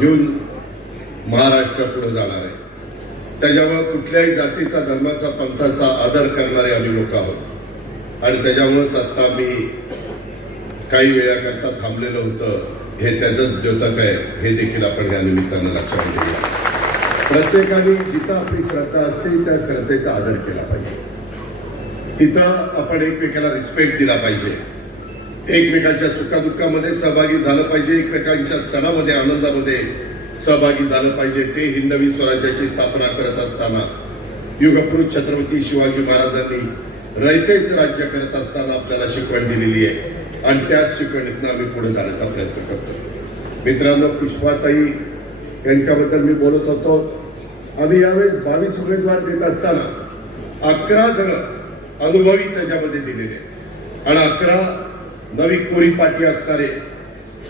घेऊन महाराष्ट्र पुढे जाणार आहे. त्याच्यामुळे कुठल्याही जातीचा धर्माचा पंथाचा आदर करणारे आम्ही लोक आहोत. आणि त्याच्यामुळेच आत्ता मी काही वेळाकरता थांबलेलं होतं. हे त्याचंच द्योतक आहे. हे देखील आपण या निमित्तानं लक्षात घेऊया. प्रत्येकाने जिथं आपली श्रद्धा असते त्या श्रद्धेचा आदर केला पाहिजे. तिथं आपण एकमेकाला रिस्पेक्ट दिला पाहिजे. एकमेकांच्या सुखादुःखामध्ये सहभागी झालं पाहिजे एकमेकांच्या सणामध्ये आनंदामध्ये सहभागी झालं पाहिजे. ते हिंदवी स्वराज्याची स्थापना करत असताना युगपुरुष छत्रपती शिवाजी महाराजांनी रयतेच राज्य करत असताना आपल्याला शिकवण दिलेली आहे. आणि त्याच शिकवणीतनं आम्ही पुढे जाण्याचा प्रयत्न करतो. मित्रांनो पुष्पाताई यांच्याबद्दल मी बोलत होतो. आम्ही यावेळेस बावीस उमेदवार देत असताना अकरा जण अनुभवी त्याच्यामध्ये दिलेले आणि अकरा नवी कोरी पाठी असणारे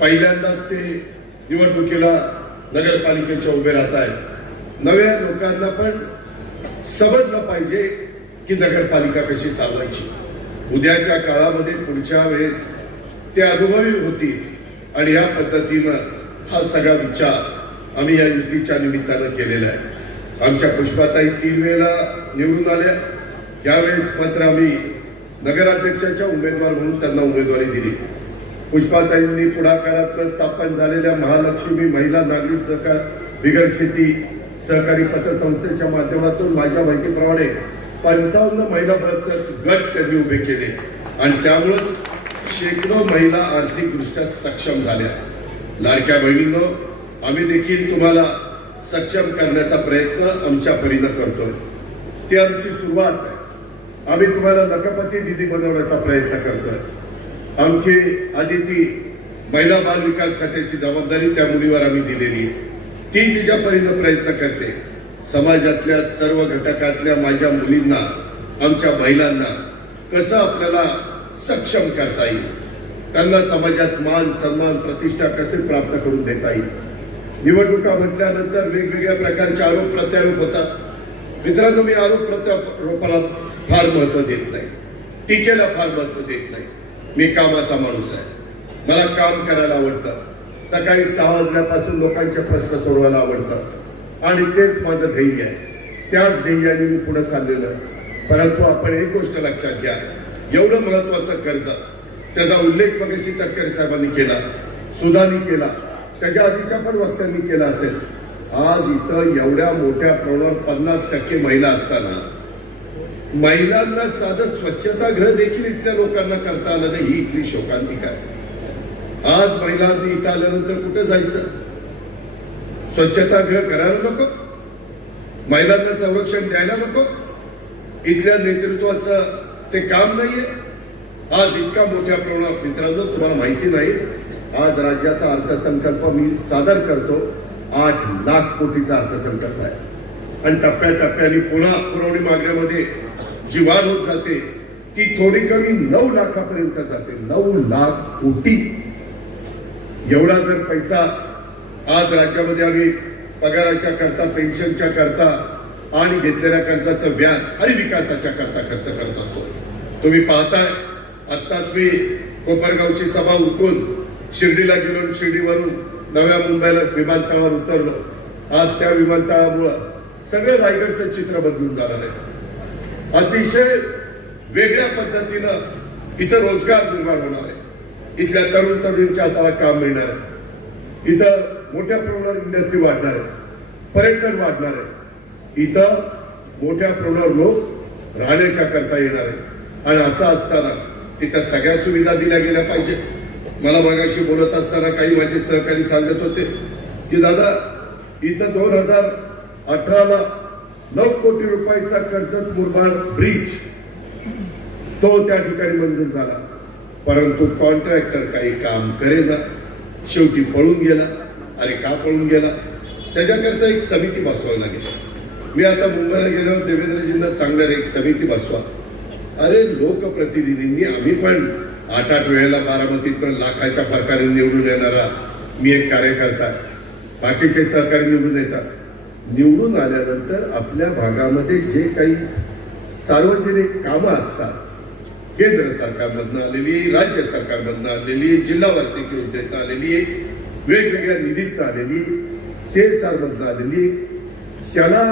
पहिल्यांदाच ते निवडणुकीला नगरपालिकेच्या उभे राहत आहेत. नव्या लोकांना पण समजलं पाहिजे की नगरपालिका कशी चालवायची. उद्याच्या काळामध्ये पुढच्या वेळेस ते अनुभवी होतील आणि या पद्धतीनं हा सगळा विचार आम्ही या युतीच्या निमित्तानं केलेला आहे. आमच्या पुष्पाताई तीन वेळेला निवडून आल्या. यावेळेस मात्र आम्ही नगराध्यक्षाच्या उमेदवार म्हणून त्यांना उमेदवारी दिली. पुष्पाताईंनी पुढाकारात स्थापन झालेल्या महालक्ष्मी महिला नागरिक सहकार बिगर शेती सहकारी पतसंस्थेच्या माध्यमातून माझ्या माहितीप्रमाणे पंचावन्न महिला बचत गट त्यांनी उभे केले. आणि त्यामुळेच शेकडो महिला आर्थिकदृष्ट्या सक्षम झाल्या. लाडक्या बहिणींनो आम्ही देखील तुम्हाला सक्षम करण्याचा प्रयत्न आमच्या परीनं करतोय. ती आमची सुरुवात आहे. आम्ही तुम्हाला लखपती दिदी बनवण्याचा प्रयत्न करतोय. आमची आदिती महिला बाल विकास खात्याची जबाबदारी त्या मुलीवर आम्ही दिलेली आहे. ती तिच्या परीनं प्रयत्न करते. समाजातल्या सर्व घटकातल्या माझ्या मुलींना आमच्या महिलांना कसं आपल्याला सक्षम करता येईल? त्यांना समाजात मान सन्मान प्रतिष्ठा कसे प्राप्त करून देता येईल? निवडणुका म्हटल्यानंतर वेगवेगळ्या प्रकारचे आरोप प्रत्यारोप होतात. मित्रांनो मी आरोप प्रत्यारोपाला फार महत्त्व देत नाही. टीकेला फार महत्त्व देत नाही. मी कामाचा माणूस आहे. मला काम करायला आवडतं. सकाळी सहा वाजल्यापासून लोकांचे प्रश्न सोडवायला आवडतं. आणि तेच माझं ध्येय आहे. त्याच ध्येयाने मी पुढे चाललेलं. परंतु आपण एक गोष्ट लक्षात घ्या. एवढं महत्वाचं कर्ज त्याचा उल्लेख मगाशी तटकरे साहेबांनी केला. सुधानी केला. त्याच्या आधीच्या पण वक्त्यांनी केला असेल. आज इथं एवढ्या मोठ्या प्रमाणावर पन्नास टक्के महिला असताना महिलांना साधं स्वच्छता घर देखील इथल्या लोकांना करता आलं नाही ही इथली शोकांतिका आहे. आज महिलांनी इथं आल्यानंतर कुठं जायचं? स्वच्छतागृह करायला नको? महिलांना संरक्षण द्यायला नको? इथल्या नेतृत्वाचं ते काम नाहीये? आज इतका मोठ्या प्रमाणात मित्रांनो तुम्हाला माहिती नाही आज राज्याचा अर्थसंकल्प मी सादर करतो. आठ लाख कोटीचा अर्थसंकल्प आहे. आणि टप्प्याटप्प्याने पुन्हा पुरवणी मागण्यामध्ये जी वाढ होत जाते ती थोडी कमी नऊ लाखापर्यंत जाते. नऊ लाख कोटी. एवढा जर पैसा आज राज्यामध्ये आम्ही पगाराच्या करता पेन्शनच्या करता आणि घेतलेल्या कर्जाचं व्याज आणि विकासाच्या करता खर्च करत असतो. तुम्ही पाहताय आत्ताच मी कोपरगावची सभा उरकून शिर्डीला गेलो शिर्डीवरून नव्या मुंबईला विमानतळावर उतरलो. आज त्या विमानतळामुळं सगळं रायगडचं चित्र बदलून जाणार आहे. अतिशय वेगळ्या पद्धतीनं इथं रोजगार निर्माण होणार आहे. इथल्या तरुण तरुणींच्या हाताला काम मिळणार आहे. इथं मोठ्या प्रमाणावर इंडस्ट्री वाढणार आहे. पर्यटन वाढणार आहे. इथं मोठ्या प्रमाणावर लोक राहण्याच्या करता येणार आहे आणि असं असताना तिथं सगळ्या सुविधा दिल्या गेल्या पाहिजे मला मागाशी बोलत असताना काही माझे सहकारी सांगत होते की दादा इथं दोन हजार अठराला नऊ कोटी रुपयाचा कर्जत मुरबाड ब्रिज तो त्या ठिकाणी मंजूर झाला. परंतु कॉन्ट्रॅक्टर काही काम करेना. शेवटी पळून गेला अरे का पळून गेला? त्याच्याकरता एक समिती बसवावी लागेल. मी आता मुंबईला गेल्यावर देवेंद्रजींना सांगणार एक समिती बसवा. अरे लोकप्रतिनिधींनी आम्ही पण आठ आठ वेळेला बारामतीत पण लाखाच्या फरकाने निवडून येणारा मी एक कार्यकर्ता. बाकीचे सहकारी निवडून येतात. निवडून आल्यानंतर आपल्या भागामध्ये जे काही सार्वजनिक कामं असतात केंद्र सरकारमधनं आलेली राज्य सरकारमधनं आलेली जिल्हा वार्षिक योजनेतनं आलेली वेगवेगळ्या निधीतनं आलेली सीएसआर आलेली त्याला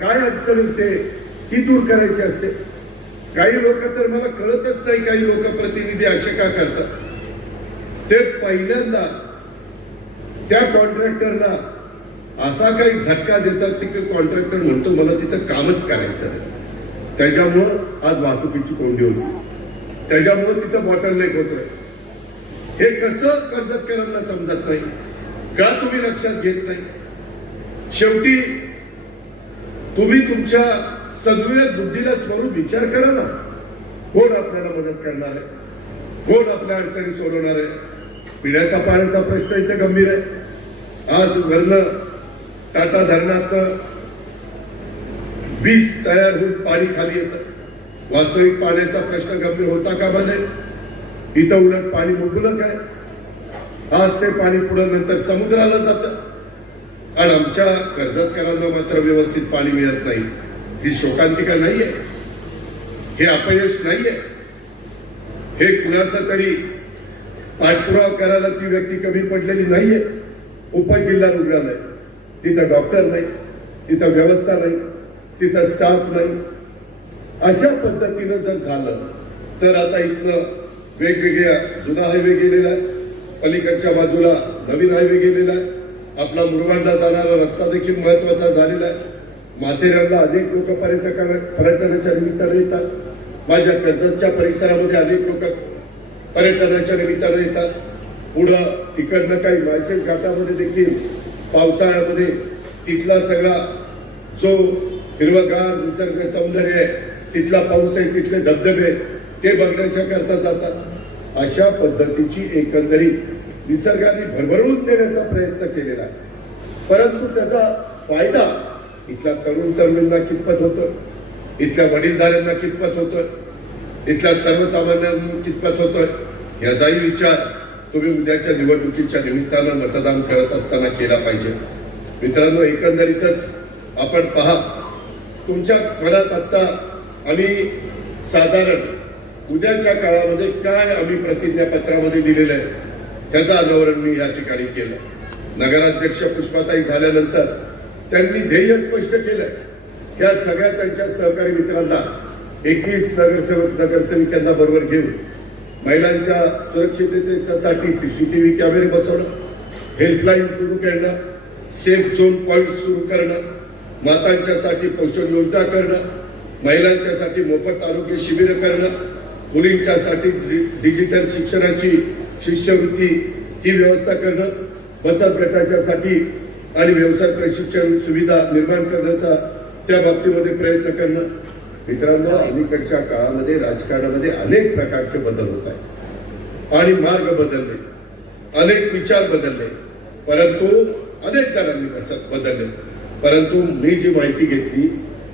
काय अडचण येते ती दूर करायची असते. काही लोक तर मला कळतच नाही काही लोक प्रतिनिधी असे का करतात. ते पहिल्यांदा त्या कॉन्ट्रॅक्टरला असा काही झटका देतात तिकडे कॉन्ट्रॅक्टर म्हणतो मला तिथं कामच करायचं त्याच्यामुळं आज वाहतुकीची कोंडी होती. त्याच्यामुळं तिथं बॉटलनेक होत. हे कसं कर्जतकरांना समजत नाही? का तुम्ही लक्षात घेत नाही? शेवटी तुम्ही तुमच्या सद्विवेक बुद्धीला स्वरूप विचार करा ना. कोण आपल्याला मदत करणार आहे? कोण आपल्या अडचणी सोडवणार आहे? पिण्याचा पाण्याचा प्रश्न इथे गंभीर आहे. आज वरनं टाटा धरणात वीज तयार होऊन पाणी खाली येतं. वास्तविक पाण्याचा प्रश्न गंभीर होता का म्हणे? इथं उलट पाणी मुबलक आहे. आज ते पाणी पुढे नंतर समुद्राला जातं. आणि आमच्या कर्जतकरांना मात्र व्यवस्थित पाणी मिळत नाही. ही शोकांतिका नाहीये. हे अपयश नाहीये. हे कुणाचं तरी पाठपुरावा करायला ती व्यक्ती कमी पडलेली नाहीये. उपजिल्हा रुग्णालय. तिथं डॉक्टर नाही तिथं व्यवस्था नाही तिथं स्टाफ नाही. अशा पद्धतीनं जर झालं तर आता इथनं वेगवेगळ्या जुना हायवे गेलेला आहे. पलीकडच्या बाजूला नवीन हायवे गेलेला आहे. आपला मुरबाडला जाणारा रस्ता देखील महत्त्वाचा झालेला आहे. माथेरानला अनेक लोक पर्यटकांना पर्यटनाच्या निमित्तानं येतात. माझ्या कर्जतच्या परिसरामध्ये अनेक लोक पर्यटनाच्या निमित्तानं येतात. पुढं इकडनं काही माळशेज घाटामध्ये देखील पावसाळ्यामध्ये तिथला सगळा जो हिरवगार निसर्ग सौंदर्य आहे तिथला पाऊस आहे तिथले धबधबे ते बघण्याच्या करता जातात. अशा पद्धतीची एकंदरीत निसर्गाने भरभरून देण्याचा प्रयत्न केलेला आहे. परंतु त्याचा फायदा इथल्या तरुण तरुणींना कितपत होतो? इथल्या वडीलधाऱ्यांना कितपत होतं? इथल्या सर्वसामान्यांना कितपत होतं? याचाही विचार तुम्ही उद्याच्या निवडणुकीच्या निमित्तानं मतदान करत असताना केला पाहिजे. मित्रांनो एकंदरीतच आपण पहा तुमच्या मनात आत्ता आम्ही साधारण उद्याच्या काळामध्ये काय आम्ही प्रतिज्ञापत्रामध्ये दिलेलं आहे त्याचं अनावरण मी या ठिकाणी केलं. नगराध्यक्ष पुष्पाताई झाल्यानंतर त्यांनी ध्येय स्पष्ट केलंय या सगळ्या त्यांच्या सहकारी मित्रांना एकवीस नगरसेवक नगरसेविकांना बरोबर घेऊन महिलांच्या सुरक्षिततेसाठी सीसीटीव्ही कॅमेरे बसवणं हेल्पलाईन सुरू करणं सेफ झोन पॉईंट सुरू करणं मातांच्यासाठी पोषण योजना करणं महिलांच्यासाठी मोफत आरोग्य शिबिरं करणं मुलींच्यासाठी डि- डिजिटल शिक्षणाची शिष्यवृत्ती ही व्यवस्था करणं बचत गटाच्यासाठी आणि व्यवसाय प्रशिक्षण सुविधा निर्माण करण्याचा त्या बाबतीमध्ये प्रयत्न करणं मित्रांनो अलीकडच्या काळामध्ये राजकारणामध्ये अनेक प्रकारचे बदल होत आहेत. आणि मार्ग बदलले अनेक विचार बदलले परंतु अनेक जणांनी बदलले. परंतु मी जी माहिती घेतली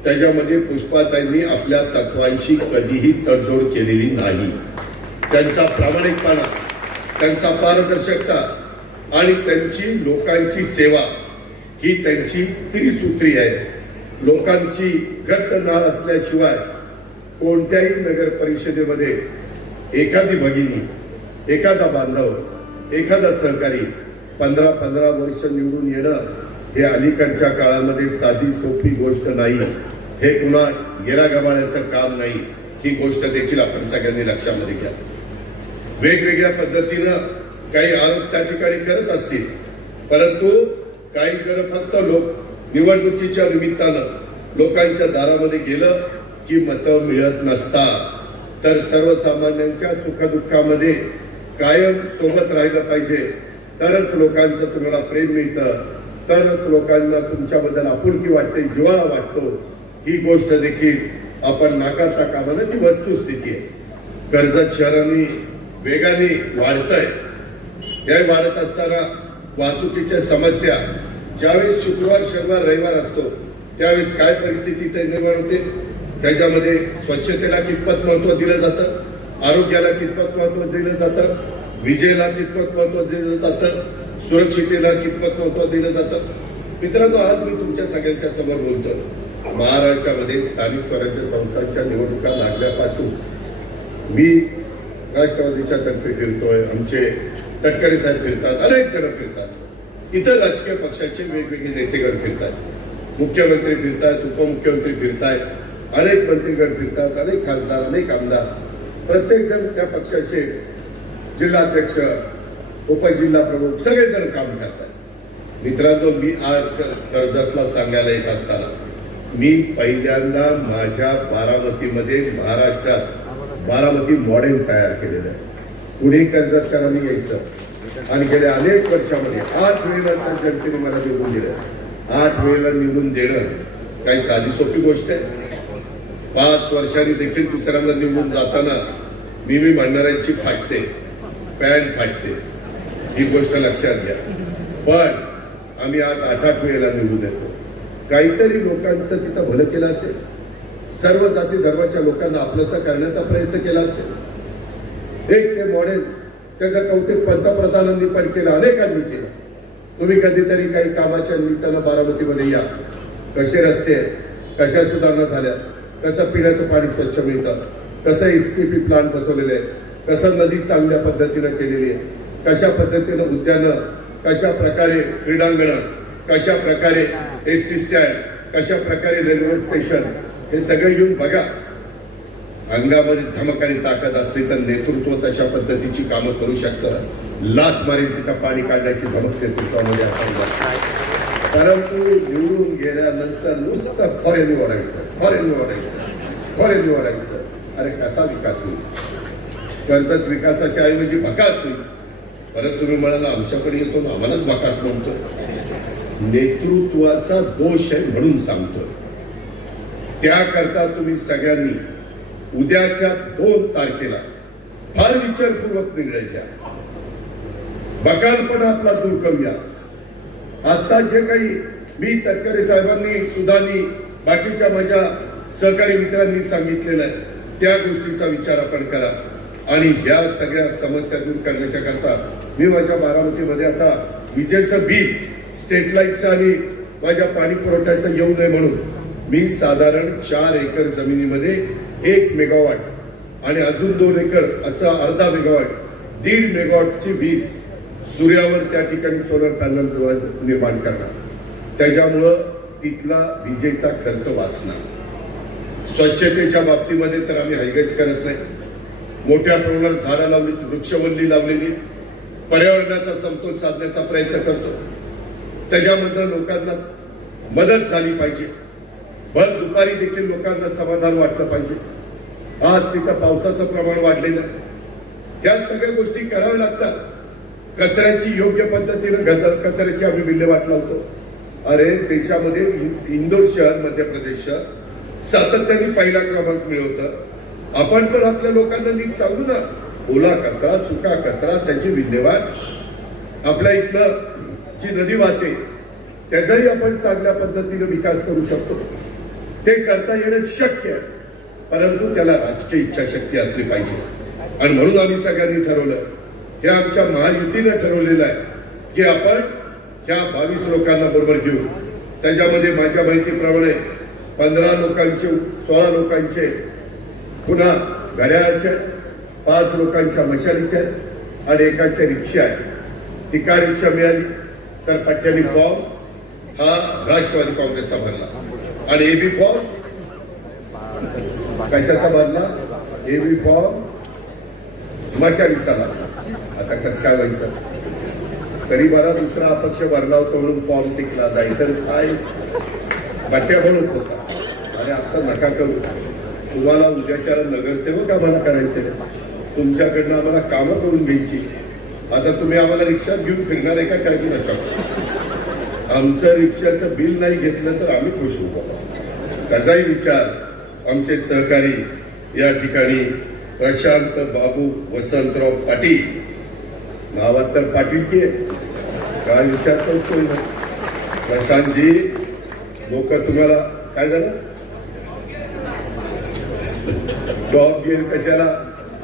त्याच्यामध्ये पुष्पाताईंनी आपल्या तत्वांशी कधीही तडजोड केलेली नाही. त्यांचा प्रामाणिकपणा त्यांचा पारदर्शकता आणि त्यांची लोकांची सेवा ही त्यांची त्रिसूत्री आहे. लोकांची घट्ट नाळ असल्याशिवाय कोणत्याही नगर परिषदेमध्ये एखादी भगिनी एखादा बांधव एखादा सहकारी पंधरा पंधरा वर्ष निवडून येणं हे अलीकडच्या काळामध्ये साधी सोपी गोष्ट नाही. हे पुन्हा गेला गबाळ्याचं काम नाही. ही गोष्ट देखील आपण सगळ्यांनी लक्षामध्ये घ्या. वेगवेगळ्या पद्धतीनं काही आरोप त्या ठिकाणी करत असतील. परंतु काही जण फक्त लोक निवडणुकीच्या निमित्तानं लोकांच्या दारामध्ये गेलं की मतं मिळत नसतात. तर सर्वसामान्यांच्या सुखदुःखामध्ये कायम सोबत राहिलं पाहिजे. तरच लोकांचं तुम्हाला प्रेम मिळतं. तरच लोकांना तुमच्याबद्दल आपुलकी वाटते जिवा वाटतो. ही गोष्ट देखील आपण नाकारता कामा ती वस्तुस्थिती आहे. कर्जत शहराने वेगाने वाढतंय. हे वाढत असताना वाहतुकीच्या समस्या ज्यावेळेस शुक्रवार शनिवार रविवार असतो त्यावेळेस काय परिस्थिती ते निर्माण होते? त्याच्यामध्ये स्वच्छतेला कितपत महत्त्व दिलं जातं? आरोग्याला कितपत महत्त्व दिलं जातं? विजेला कितपत महत्त्व दिलं जातं? सुरक्षितेला कितपत महत्त्व दिलं जातं? मित्रांनो आज मी तुमच्या सगळ्यांच्या समोर बोलतो महाराष्ट्रामध्ये स्थानिक स्वराज्य संस्थांच्या निवडणुका लागल्यापासून मी राष्ट्रवादीच्या तर्फे फिरतोय. आमचे तटकरे साहेब फिरतात अनेक जण फिरतात. इतर राजकीय पक्षाचे वेगवेगळे नेतेगण फिरतात मुख्यमंत्री फिरतायत उपमुख्यमंत्री फिरतायत अनेक मंत्रीगण फिरतात अनेक खासदार अनेक आमदार. प्रत्येकजण त्या पक्षाचे जिल्हाध्यक्ष उपजिल्हा प्रमुख सगळेजण काम करतात मित्रांनो मी आज कर्जतला सांगायला येत असताना मी पहिल्यांदा माझ्या बारामतीमध्ये महाराष्ट्रात बारामती मॉडेल तयार केलेलं आहे. पुढे कर्जतकरांनी यायचं. आणि गेल्या अनेक वर्षामध्ये आठ वेळेला जनतेने मला निवडून दिलं. आठ वेळेला निवडून देणं काही साधी सोपी गोष्ट आहे. पाच वर्षांनी देखील दुसऱ्यांदा निवडून जाताना मी मी म्हणणाऱ्यांची फाटते पॅन्ट फाटते. ही गोष्ट लक्षात घ्या. पण आम्ही आज आठ आठ वेळेला निवडून येतो. काहीतरी लोकांचं तिथं भलं केलं असेल. सर्व जाती धर्माच्या लोकांना आपलंसा करण्याचा प्रयत्न केला असेल. एक ते मॉडेल त्याचं कौतुक पंतप्रधानांनी पण केलं अनेकांनी केलं. तुम्ही कधीतरी काही कामाच्या निमित्तानं बारामतीमध्ये या. कसे रस्ते आहेत? कशा सुधारणा झाल्या? कसं पिण्याचं पाणी स्वच्छ मिळतं? कसं एस टी पी प्लांट बसवलेले आहे कसं नदी चांगल्या पद्धतीनं केलेली आहे? कशा पद्धतीनं उद्यानं कशा प्रकारे क्रीडांगणं कशा प्रकारे एस टी स्टँड कशा प्रकारे रेल्वे स्टेशन हे सगळं येऊन बघा. अंगामध्ये धमक आणि ताकद असली तर नेतृत्व तशा पद्धतीची कामं करू शकतं. लात मारेल तिथं पाणी काढण्याची धमक नेतृत्वामध्ये असायला परंतु निवडून गेल्यानंतर नुसतं फॉरेन निवडायचं फॉरेन निवडायचं फॉरेन निवडायचं अरे कसा विकास होईल? कर्जत विकासाच्या ऐवजी भकास होईल. परत तुम्ही म्हणाला आमच्याकडे येतो ना आम्हालाच भकास म्हणतो. नेतृत्वाचा दोष आहे म्हणून सांगतो. त्याकरता तुम्ही सगळ्यांनी उद्याच्या दोन तारखेला फार विचारपूर्वक निर्णय घ्या. बकालपणा आपला दूर करूया. आता जे काही मी तटकरे साहेबांनी सुधानी बाकीच्या माझ्या सहकारी मित्रांनी सांगितलेलं आहे त्या गोष्टीचा विचार आपण करा. आणि या सगळ्या समस्या दूर करण्याच्या करता मी माझ्या बारामतीमध्ये आता विजेचं बिल स्टेट लाईटचं आणि माझ्या पाणी पुरवठ्याचं येऊ नये म्हणून मी साधारण चार एकर जमिनीमध्ये एक मेगावॅट आणि अजून दोन एकर असा अर्धा मेगावॅट दीड मेगावॅटची वीज सूर्यावर त्या ठिकाणी सोलर पॅनल निर्माण करणार. त्याच्यामुळं तिथला विजेचा खर्च वाचणार. स्वच्छतेच्या बाबतीमध्ये तर आम्ही हायगेच करत नाही. मोठ्या प्रमाणात झाडं लावली वृक्षवल्ली लावलेली पर्यावरणाचा समतोल साधण्याचा प्रयत्न करतो. त्याच्यामधनं लोकांना मदत झाली पाहिजे. भर दुपारी देखील लोकांना समाधान वाटलं पाहिजे. आज तिथं पावसाचं प्रमाण वाढलेलं आहे. या सगळ्या गोष्टी कराव्या लागतात. कचऱ्याची योग्य पद्धतीनं गज- कचऱ्याची आम्ही विल्हेवाट लावतो. अरे देशामध्ये इंदोर शहर मध्य प्रदेश शहर सातत्याने पहिला क्रमांक मिळवतं. आपण पण आपल्या लोकांना नीट सांगू ना. ओला कचरा सुका कचरा त्याची विल्हेवाट. आपल्या इथलं जी नदी वाहते त्याचाही आपण चांगल्या पद्धतीने विकास करू शकतो. ते करता येणं शक्य परंतु त्याला राजकीय इच्छाशक्ती असली पाहिजे. आणि म्हणून आम्ही सगळ्यांनी ठरवलं हे आमच्या महायुतीनं ठरवलेलं आहे की आपण ह्या बावीस लोकांना बरोबर घेऊ. त्याच्यामध्ये माझ्या माहितीप्रमाणे पंधरा लोकांचे सोळा लोकांचे पुन्हा घड्याळाच्या पाच लोकांच्या मशालीच्या आणि एकाच्या रिक्षा आहे. ती का रिक्षा मिळाली? तर पट्ट्यानी फॉर्म हा राष्ट्रवादी काँग्रेसचा भरला. आणि एबी फॉर्म? कशाचा भरला एबी फॉर्म? मशालीचा भरला आता कसं काय व्हायचं? तरी बरा दुसरा अपक्ष भरला होता म्हणून फॉर्म टिकला. नाहीतर काय? बट्ट्याभरच होता. अरे असं नका करू. तुम्हाला उद्याच्या नगरसेवक आम्हाला करायचे तुमच्याकडनं आम्हाला कामं करून घ्यायची. आता तुम्ही आम्हाला रिक्षात घेऊन फिरणार आहे का? काय की नका आमचं रिक्षाचं बिल नाही घेतलं तर आम्ही खुश होऊ बाबा. त्याचाही विचार आमचे सहकारी या ठिकाणी प्रशांत बाबू वसंतराव पाटील. नावात तर पाटील की काय विचारतो सोय प्रशांतजी लोक तुम्हाला काय झालं? डॉग गेअर कशाला?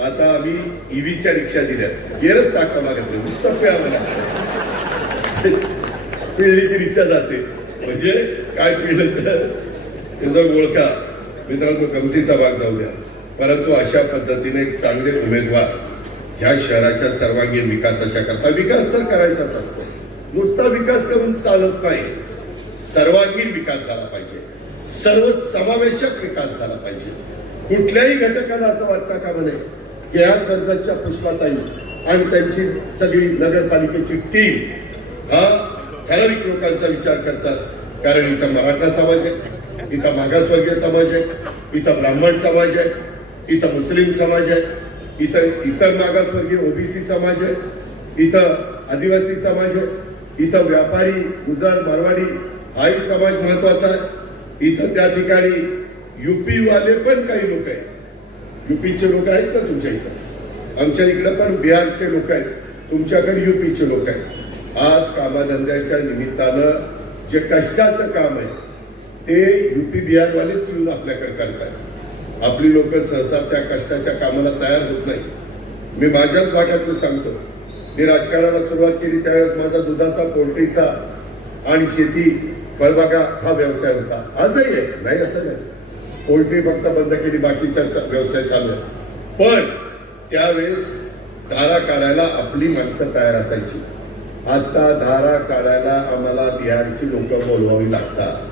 आता आम्ही ईव्हीच्या रिक्षा दिल्या गेअरच टाकावं लागत नाही नुसतं पिळावं लागतं पिळली की रिक्षा जाते. म्हणजे काय पिळलं तर त्याचा ओळखा. मित्रांनो गमतीचा भाग जाऊ द्या. परंतु अशा पद्धतीने चांगले उमेदवार ह्या शहराच्या सर्वांगीण विकासाच्या करता विकास तर करायचाच असतो. नुसता विकास करून चालत नाही. सर्वांगीण विकास झाला पाहिजे. सर्व समावेशक विकास झाला पाहिजे. कुठल्याही घटकाला असं वाटतं का म्हणे? की या कर्जाच्या पुष्पाताई आणि त्यांची सगळी नगरपालिकेची टीम हा ठराविक लोकांचा विचार करतात. कारण इथं मराठा समाज आहे इथं मागासवर्गीय समाज आहे इथं ब्राह्मण समाज आहे इथं मुस्लिम समाज आहे इथं इतर मागासवर्गीय ओबीसी समाज आहे इथं आदिवासी समाज आहे इथं व्यापारी गुजर मारवाडी हाही समाज महत्त्वाचा आहे. इथं त्या ठिकाणी युपीवाले पण काही लोक आहेत. युपीचे लोक आहेत ना तुमच्या इथं? आमच्या इकडं पण बिहारचे लोक आहेत तुमच्याकडे युपीचे लोक आहेत. आज कामाधंद्याच्या निमित्तानं जे कष्टाचं काम आहे ते युपी बिहारवालेच येऊन आपल्याकडे करतात आपली लोक सहसा त्या कष्टाच्या कामाला तयार होत नाही मी माझ्याच भागातून सांगतो मी राजकारणाला सुरुवात केली त्यावेळेस माझा दुधाचा पोल्ट्रीचा आणि शेती फळबागा हा व्यवसाय होता. आजही आहे. नाही असं नाही. पोल्ट्री फक्त बंद केली बाकीचा व्यवसाय चालू आहे पण त्यावेळेस तारा काढायला आपली माणसं तयार असायची. आता धारा काढायला आम्हाला बिहारची लोक बोलवावी लागतात.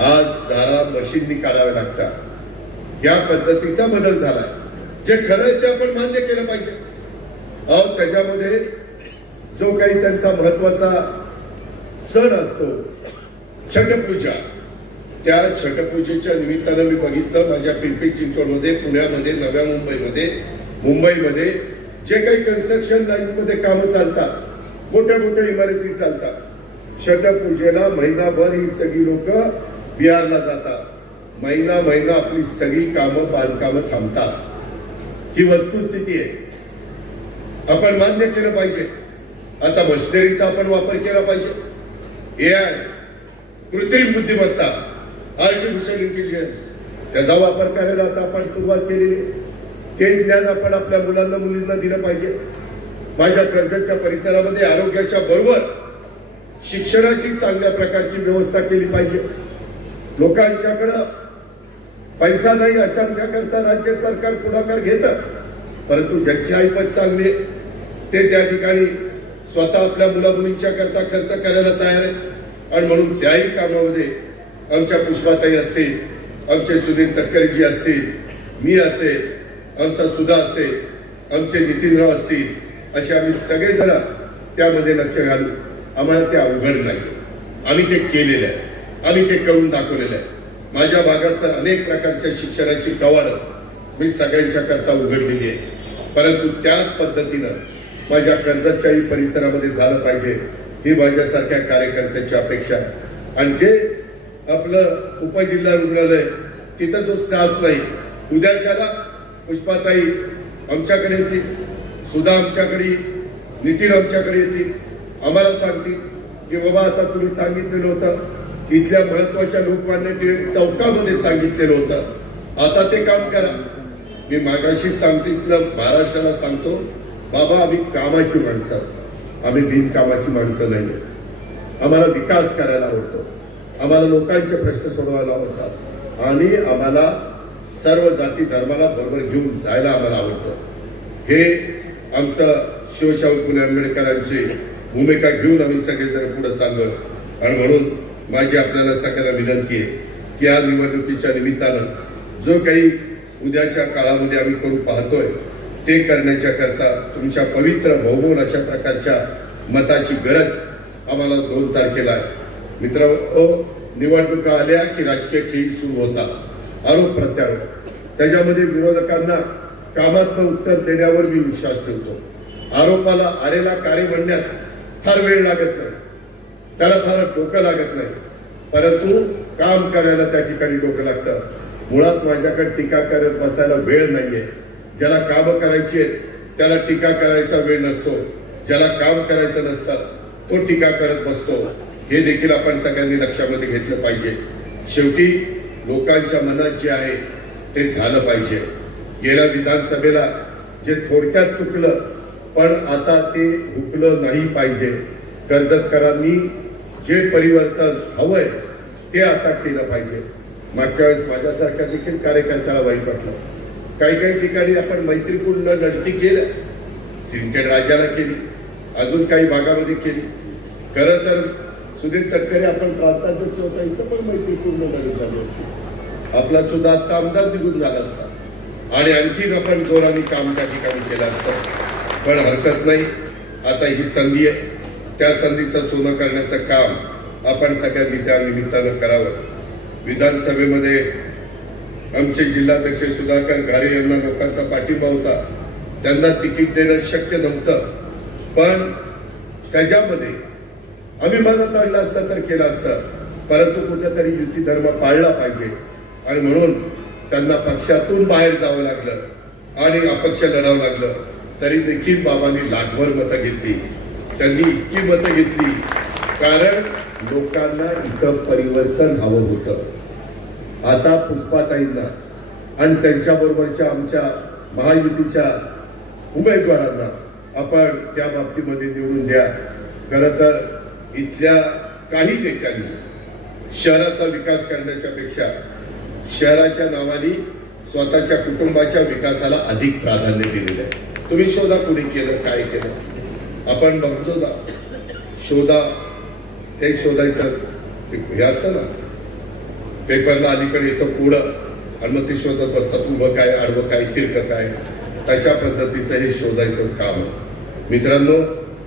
आज धारा मशीननी काढाव्या लागतात. या पद्धतीचा बदल झाला जे खरं आहे ते आपण मान्य केलं पाहिजे. अहो त्याच्यामध्ये जो काही त्यांचा महत्त्वाचा सण असतो छटपूजा त्या छटपूजेच्या निमित्तानं मी बघितलं माझ्या पिंपरी चिंचवडमध्ये पुण्यामध्ये नव्या मुंबईमध्ये मुंबईमध्ये जे काही कन्स्ट्रक्शन लाईनमध्ये कामं चालतात मोठ्या मोठ्या इमारती चालतात. छटपूजेला महिनाभर ही सगळी लोक बिहारला जातात. महिना महिना आपली सगळी कामं बांधकामं थांबतात. ही वस्तुस्थिती आहे. आपण मान्य केलं पाहिजे. आता मशिनरीचा आपण वापर केला पाहिजे. ए आय कृत्रिम बुद्धिमत्ता आर्टिफिशियल इंटेलिजन्स त्याचा वापर करायला आता आपण सुरुवात केलेली ते ज्ञान आपण आपल्या मुलांना मुलींना दिलं पाहिजे. माझ्या कर्जतच्या परिसरामध्ये आरोग्याच्या बरोबर शिक्षणाची चांगल्या प्रकारची व्यवस्था केली पाहिजे. लोकांच्याकडं पैसा नाही अशांच्या करता राज्य सरकार पुढाकार घेतं. परंतु ज्यांची ऐपत चांगली ते त्या ठिकाणी स्वतः आपल्या मुला मुलींच्या करता खर्च करायला तयार आहे आणि म्हणून त्याही कामामध्ये आमच्या पुष्पाताई असतील आमचे सुनील तटकरेजी असतील मी असेल आमचा सुधा असेल आमचे नितीनराव असतील असे आम्ही सगळेजण त्यामध्ये लक्ष घालू आम्हाला ते अवघड नाही. आम्ही ते केलेलं आहे. आम्ही ते करून दाखवलेलं आहे. माझ्या भागात तर अनेक प्रकारच्या शिक्षणाची कवाडं मी सगळ्यांच्या करता उघडलेली आहे. परंतु त्याच पद्धतीनं माझ्या कर्जतच्याही परिसरामध्ये झालं पाहिजे ही माझ्यासारख्या कार्यकर्त्याची अपेक्षा आहे. आणि जे आपलं उपजिल्हा रुग्णालय तिथं जो स्टाफ नाही उद्याच्याला पुष्पाताई आमच्याकडे ती सुधा आमच्याकडे नितीन आमच्याकडे येतील. आम्हाला सांगतील की बाबा आता तुम्ही सांगितलेलं होतं इथल्या महत्त्वाच्या लोकमान्य टिळक चौकामध्ये सांगितलेलं होतं. आता ते काम करा. मी मागाशी सांगितलं महाराष्ट्राला सांगतो बाबा आम्ही कामाची माणसं. आम्ही बिनकामाची माणसं नाही आम्हाला विकास करायला आवडतो. आम्हाला लोकांचे प्रश्न सोडवायला आवडतात. आणि आम्हाला सर्व जाती धर्माला बरोबर घेऊन जायला आम्हाला आवडतं. हे आमचं शिवशाहू फुले आंबेडकरांची भूमिका घेऊन आम्ही सगळेजण पुढे चाललो आणि म्हणून माझी आपल्याला सगळ्यांना विनंती आहे की या निवडणुकीच्या निमित्तानं जो काही उद्याच्या काळामध्ये आम्ही करू पाहतोय ते करण्याच्या करता तुमच्या पवित्र भौगोल अशा प्रकारच्या मताची गरज आम्हाला दोन तारखेला आहे. मित्र निवडणुका आल्या की राजकीय खेळी सुरू होता आरोप प्रत्यारोप. त्याच्यामध्ये विरोधकांना कामातनं उत्तर देण्यावर मी विश्वास ठेवतो. आरोपाला आरेला कार्य म्हणण्यात फार वेळ लागत नाही. त्याला फार डोकं लागत नाही. परंतु काम करायला त्या ठिकाणी डोकं लागतं. मुळात माझ्याकडे टीका करत बसायला वेळ नाहीये. ज्याला कामं करायची आहेत त्याला टीका करायचा वेळ नसतो. ज्याला काम करायचं नसतं तो टीका करत बसतो. हे देखील आपण सगळ्यांनी लक्षामध्ये घेतलं पाहिजे. शेवटी लोकांच्या मनात जे आहे ते झालं पाहिजे. गेल्या विधानसभेला जे थोडक्यात चुकलं पण आता ते हुकलं नाही पाहिजे. कर्जतकरांनी जे परिवर्तन हवंय ते आता केलं पाहिजे. मागच्या वेळेस माझ्यासारख्या देखील कार्यकर्त्याला वाईट वाटलं. काही काही ठिकाणी आपण मैत्रीपूर्ण लढती केल्या. सिंदखेड राज्याला केली. अजून काही भागामध्ये केली. खरं तर सुनील तटकरे आपण प्रांताध्यक्ष होता इथं पण मैत्रीपूर्ण लढत झाली होती. आपला सुद्धा आता आमदार निघून झाला असता. आणि आणखीन आपण जोराने काम त्या ठिकाणी केलं असतं. पण हरकत नाही. आता ही संधी आहे. त्या संधीचं सोनं करण्याचं काम आपण सगळ्यांनी त्या निमित्तानं करावं. विधानसभेमध्ये आमचे जिल्हाध्यक्ष सुधाकर घारे यांना लोकांचा पाठिंबा होता. त्यांना तिकीट देणं शक्य नव्हतं. पण त्याच्यामध्ये अभिमानात आणलं असतं तर केलं असतं. परंतु कुठेतरी युती धर्म पाळला पाहिजे. आणि म्हणून त्यांना पक्षातून बाहेर जावं लागलं आणि अपक्ष लढावं लागलं. तरी देखील बाबांनी लाखभर मतं घेतली. त्यांनी इतकी मतं घेतली. कारण लोकांना इथं परिवर्तन हवं होतं. आता पुष्पाताईंना आणि त्यांच्याबरोबरच्या आमच्या महायुतीच्या उमेदवारांना आपण त्या बाबतीमध्ये निवडून द्या. खरं तर इथल्या काही नेत्यांनी शहराचा विकास करण्याच्या पेक्षा शहराच्या नावाने स्वतःच्या कुटुंबाच्या विकासाला अधिक प्राधान्य दिलेलं आहे. तुम्ही शोधा कुणी केलं काय केलं? आपण बघतो ना शोधा ते शोधायचं हे असतं ना? पेपरला अलीकडे येतं पुढं आणि मग ते शोधत बसतात उभं काय आडवं काय तिरकं काय? तशा पद्धतीचं हे शोधायचं काम. मित्रांनो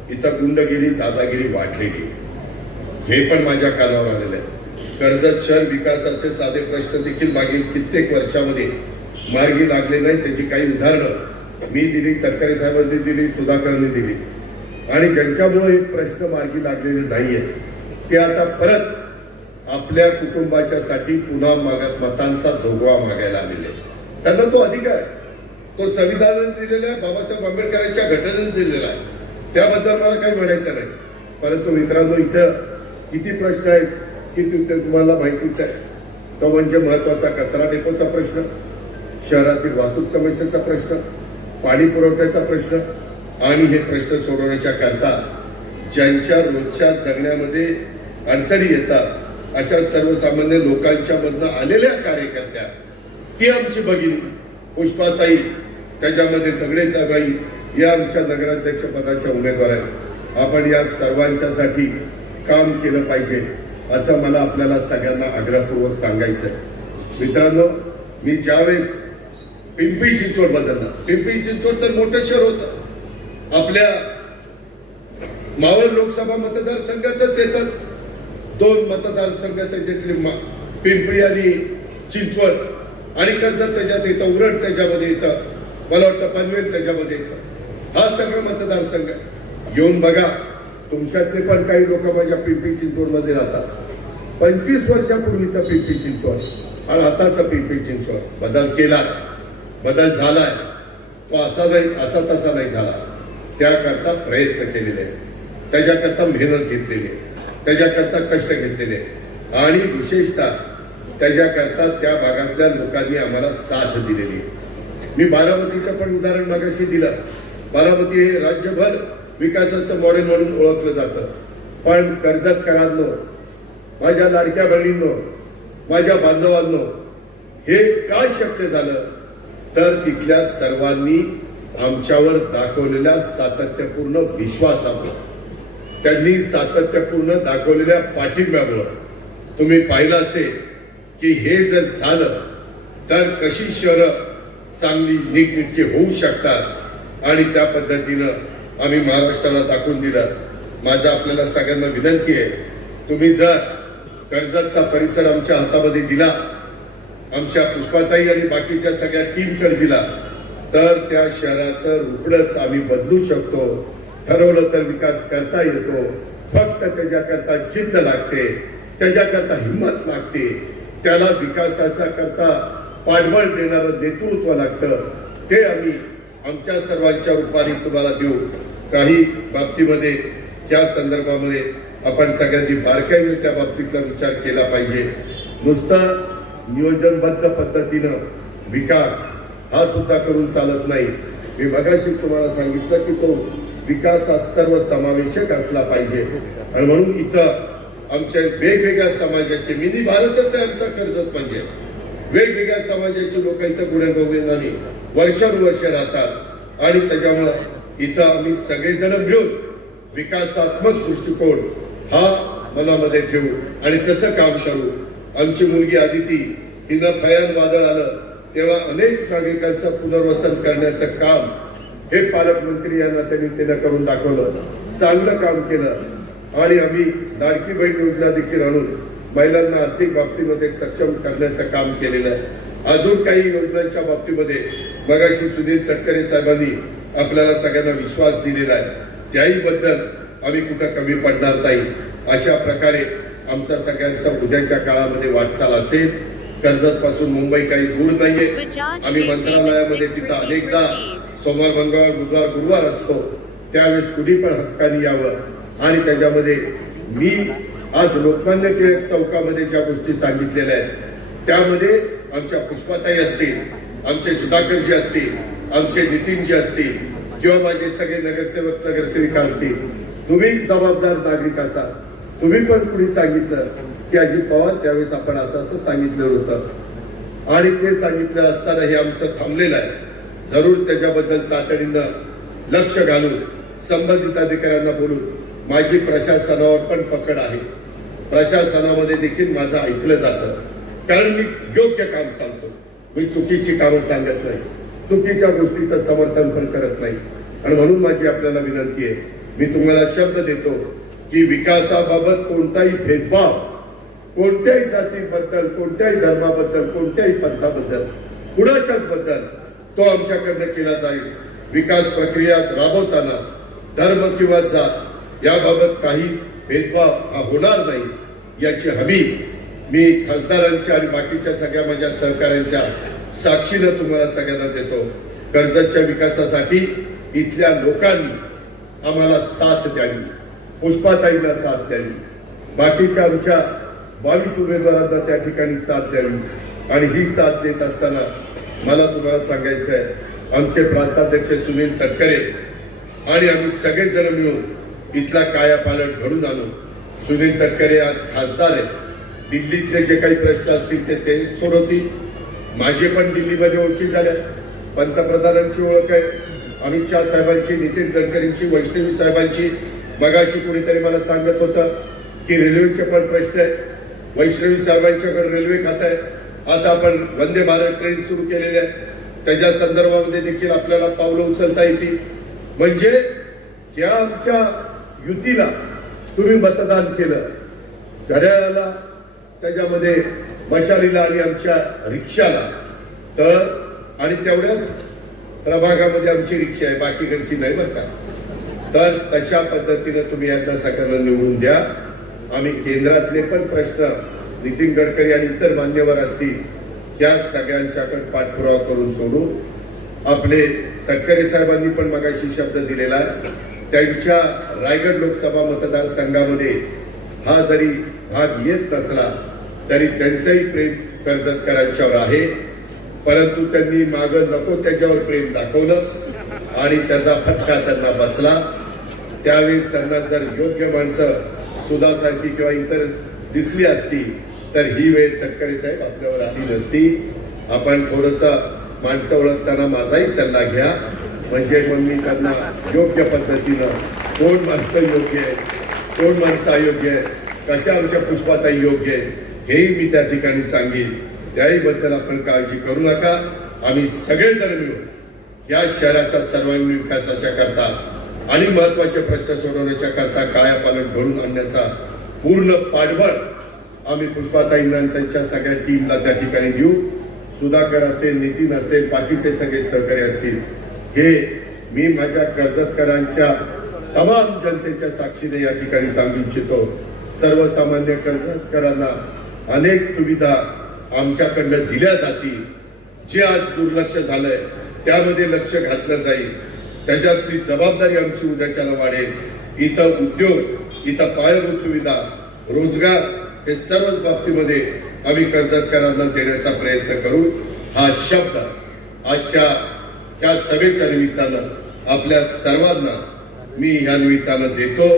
इथं गुंडगिरी दादागिरी वाढलेली हे पण माझ्या कानावर आलेलं आहे. कर्जत शहर विकासाचे साधे प्रश्न देखील मागील कित्येक वर्षामध्ये मार्गी लागले नाही त्याची काही उदाहरणं मी दिली तटकरे साहेबांनी दिली सुधाकरने दिली. आणि ज्यांच्यामुळे हे प्रश्न मार्गी लागलेले नाही आहेत ते आता परत आपल्या कुटुंबाच्यासाठी पुन्हा मागत मतांचा जोगवा मागायला आलेले त्यांना तो अधिकार आहे. तो संविधानाने दिलेला आहे बाबासाहेब आंबेडकरांच्या घटनेने दिलेला आहे. त्याबद्दल मला काही म्हणायचं नाही. परंतु मित्रांनो इथं किती प्रश्न आहेत की ते तुम्हाला माहितीच आहे. तो म्हणजे महत्त्वाचा कचरा डेपोचा प्रश्न शहरातील वाहतूक समस्येचा प्रश्न पाणी पुरवठ्याचा प्रश्न आणि हे प्रश्न सोडवण्याच्या करता ज्यांच्या रोजच्या जगण्यामध्ये अडचणी येतात अशा सर्वसामान्य लोकांच्या मधनं आलेल्या कार्यकर्त्या ती आमची भगिनी पुष्पाताई त्याच्यामध्ये दगडेताबाई या आमच्या नगराध्यक्ष पदाच्या उमेदवार आहेत. आपण या सर्वांच्यासाठी काम केलं पाहिजे. असं मला आपल्याला सगळ्यांना आग्रहपूर्वक सांगायचं आहे. मित्रांनो मी ज्यावेळेस पिंपरी चिंचवड बदलला पिंपरी चिंचवड तर मोठं शहर होतं. आपल्या मावळ लोकसभा मतदारसंघातच येतात. दोन मतदारसंघ त्याच्यातले पिंपरी आणि चिंचवड. आणि कर्जत त्याच्यात येतं उरट त्याच्यामध्ये येतं. मला वाटतं पनवेल त्याच्यामध्ये येतं. हा सगळं मतदारसंघ येऊन बघा. तुमच्यातले पण काही लोक माझ्या पिंपरी चिंचवडमध्ये राहतात. पंचवीस वर्षापूर्वीचा पिंपरी चिंचवड आणि आताचा पिंपरी चिंचवड. बदल केला बदल झालाय. तो असा नाही असा तसा नाही झाला. त्याकरता प्रयत्न केलेले आहेत. त्याच्याकरता मेहनत घेतलेली आहे. त्याच्याकरता कष्ट घेतलेले आणि विशेषतः त्याच्याकरता त्या भागातल्या लोकांनी आम्हाला साथ दिलेली आहे. मी बारामतीचं पण उदाहरण मागाशी दिलं. बारामती हे राज्यभर विकासाचं मॉडेल म्हणून ओळखलं जातं. पण कर्जत करांनो माझ्या लाडक्या बहिणींनो माझ्या बांधवांनो हे का शक्य झालं? तर तिथल्या सर्वांनी आमच्यावर दाखवलेल्या सातत्यपूर्ण विश्वासामुळं त्यांनी सातत्यपूर्ण दाखवलेल्या पाठिंब्यामुळं तुम्ही पाहिलं असेल की हे जर झालं तर कशी शहरं चांगली नीटनिटकी होऊ शकतात आणि त्या पद्धतीनं आम्ही महाराष्ट्राला दाखवून दिला. माझं आपल्याला सगळ्यांना विनंती आहे. तुम्ही जर कर्जतचा परिसर आमच्या हातामध्ये दिला आमच्या पुष्पाताई आणि बाकीच्या सगळ्या टीमकडे दिला तर त्या शहराचं रुपडच आम्ही बदलू शकतो. ठरवलं तर विकास करता येतो. फक्त त्याच्याकरता जिद्द लागते. त्याच्याकरता हिंमत लागते. त्याला विकासाचा करता पाठबळ देणारं नेतृत्व लागतं. ते आम्ही आमच्या सर्वांच्या रूपाने तुम्हाला देऊ. काही बाबतीमध्ये त्या संदर्भामध्ये आपण सगळ्यांनी बारकाईने त्या बाबतीतला विचार केला पाहिजे. नुसतं नियोजनबद्ध पद्धतीनं विकास हा सुद्धा करून चालत नाही. मी मगाशी तुम्हाला सांगितलं की तो विकास हा सर्व समावेशक असला पाहिजे. आणि म्हणून इथं आमच्या वेगवेगळ्या समाजाचे मिनी भारतच आहे आमचा कर्जत म्हणजे. वेगवेगळ्या समाजाचे लोक इथं गुन्हेगोविंदाने वर्षानुवर्ष राहतात. आणि त्याच्यामुळं इथं आम्ही सगळेजण मिळून विकासात्मक दृष्टिकोन हा मनामध्ये ठेवू आणि तसं काम करू. आमची मुलगी आदिती हिनं भयान वादळ आलं तेव्हा अनेक नागरिकांचं पुनर्वसन करण्याचं काम हे पालकमंत्री यांना त्यांनी त्यानं करून दाखवलं. चांगलं काम केलं. आणि आम्ही लाडकी बहीण योजना देखील आणून महिलांना आर्थिक बाबतीमध्ये सक्षम करण्याचं काम केलेलं आहे. अजून काही योजनांच्या बाबतीमध्ये मगाशी सुनील तटकरे साहेबांनी आपल्याला सगळ्यांना विश्वास दिलेला आहे. त्याही बद्दल आम्ही कुठं कमी पडणार नाही. अशा प्रकारे आमचा सगळ्यांचा उद्याच्या काळामध्ये वाटचाल असेल. कर्जत पासून मुंबई काही दूर नाहीये. आम्ही मंत्रालयामध्ये तिथं अनेकदा सोमवार मंगळवार बुधवार गुरुवार असतो. त्यावेळेस कुणी पण हक्कानी यावं. आणि त्याच्यामध्ये मी आज लोकमान्य टिळक चौकामध्ये ज्या गोष्टी सांगितलेल्या आहेत त्यामध्ये आमच्या पुष्पाताई असतील आमचे सुधाकरजी असतील आमचे नितीनजी असतील किंवा माझे सगळे नगरसेवक नगरसेविका असतील तुम्ही जबाबदार नागरिक असा तुम्ही पण कुणी सांगितलं की अजित पवार त्यावेळेस आपण असं असं सांगितलं होतं. आणि ते सांगितलं असताना हे आमचं थांबलेलं आहे. जरूर त्याच्याबद्दल तातडीनं लक्ष घालून संबंधित अधिकाऱ्यांना बोलून माझी प्रशासनावर पण पकड आहे. प्रशासनामध्ये देखील माझं ऐकलं जातं. कारण मी योग्य काम सांगतो. मी चुकीची कामं सांगत नाही. चुकीच्या गोष्टीचं समर्थन पण करत नाही. आणि म्हणून माझी आपल्याला विनंती आहे मी तुम्हाला शब्द देतो की विकासाबाबत कोणताही भेदभाव कोणत्याही जातीबद्दल कोणत्याही धर्माबद्दल कोणत्याही पंथाबद्दल कुणाच्याच बद्दल तो आमच्याकडनं केला जाईल. विकास प्रक्रिया राबवताना धर्म किंवा जात याबाबत काही भेदभाव हा होणार नाही याची हमी मी खासदारांच्या आणि बाकीच्या सगळ्या माझ्या सहकाऱ्यांच्या साक्षीनं तुम्हाला सगळ्यांना देतो. कर्जतच्या विकासासाठी इथल्या लोकांनी आम्हाला साथ द्यावी. पुष्पाताईला साथ द्यावी. बाकीच्या आमच्या बावीस उमेदवारांना त्या ठिकाणी साथ द्यावी. आणि ही साथ देत असताना मला तुम्हाला सांगायचं आहे आमचे प्रांताध्यक्ष सुनील तटकरे आणि आम्ही सगळेजण मिळून इथला कायापालट घडून आणू सुनील तटकरे आज खासदार आहेत. दिल्लीतले जे काही प्रश्न असतील ते ते सोडवतील. माझे पण दिल्लीमध्ये ओळखी झाल्या. पंतप्रधानांची ओळख आहे. अमित शहा साहेबांची नितीन गडकरींची वैष्णवी साहेबांची. मगाशी कुणीतरी मला सांगत होतं की रेल्वेचे पण प्रश्न आहेत. वैष्णवी साहेबांच्याकडे रेल्वे खातं आहे. आता आपण वंदे भारत ट्रेन सुरू केलेली आहे. त्याच्या संदर्भामध्ये देखील आपल्याला पावलं उचलता येतील. म्हणजे या आमच्या युतीला तुम्ही मतदान केलं. घड्याळाला त्याच्यामध्ये मशालीला आणि आमच्या रिक्षाला. तर आणि तेवढ्याच प्रभागामध्ये आमची रिक्षा आहे बाकीकडची नाही बरं का. तर तशा पद्धतीनं तुम्ही यांना सगळ्यांना निवडून द्या. आम्ही केंद्रातले पण प्रश्न नितीन गडकरी आणि इतर मान्यवर असतील त्या सगळ्यांच्याकडे पाठपुरावा करून सोडू. आपले तटकरे साहेबांनी पण मगाशी शब्द दिलेला त्यांच्या रायगड लोकसभा मतदारसंघामध्ये हा जरी भाग येत नसला तरी त्यांचंही प्रेम कर्जतकरांच्यावर आहे. परंतु त्यांनी माग नको त्याच्यावर प्रेम दाखवलं आणि त्याचा फटका त्यांना बसला. त्यावेळेस त्यांना जर योग्य माणसं सुधासारखी किंवा इतर दिसली असती तर ही वेळ तटकरे साहेब आपल्यावर आली नसती. आपण थोडस माणसं ओळखताना माझाही सल्ला घ्या. म्हणजे मग मी त्यांना योग्य पद्धतीनं कोण माणसं योग्य आहे कोण माणसं अयोग्य आहे कशा आमच्या पुष्पाताई योग्य आहे हेही मी त्या ठिकाणी सांगेन. त्याही बद्दल आपण काळजी करू नका. आम्ही सगळेजण मिळून या शहराच्या सर्वांगीण विकासाच्या करता आणि महत्त्वाचे प्रश्न सोडवण्याच्या करता कायापालन घडून आणण्याचा पूर्ण पाठबळ आम्ही पुष्पाताईंना आणि त्यांच्या सगळ्या टीमला त्या ठिकाणी देऊ. सुधाकर असेल नितीन असेल बाकीचे सगळे सहकारी असतील. हे मी माझ्या कर्जतकरांच्या तमाम जनतेच्या साक्षीने या ठिकाणी सांगू इच्छितो. सर्वसामान्य कर्जतकरांना अनेक सुविधा आमच्याकडनं दिल्या जातील. जे आज दुर्लक्ष झालंय त्यामध्ये लक्ष घातलं जाईल. त्याच्यातली जबाबदारी आमची उद्याच्याला वाढेल. इथं उद्योग इथं पायाभूत सुविधा रोजगार हे सर्वच बाबतीमध्ये आम्ही कर्जतकरांना देण्याचा प्रयत्न करू. हा शब्द आजच्या त्या सभेच्या निमित्तानं आपल्या सर्वांना मी या निमित्तानं देतो.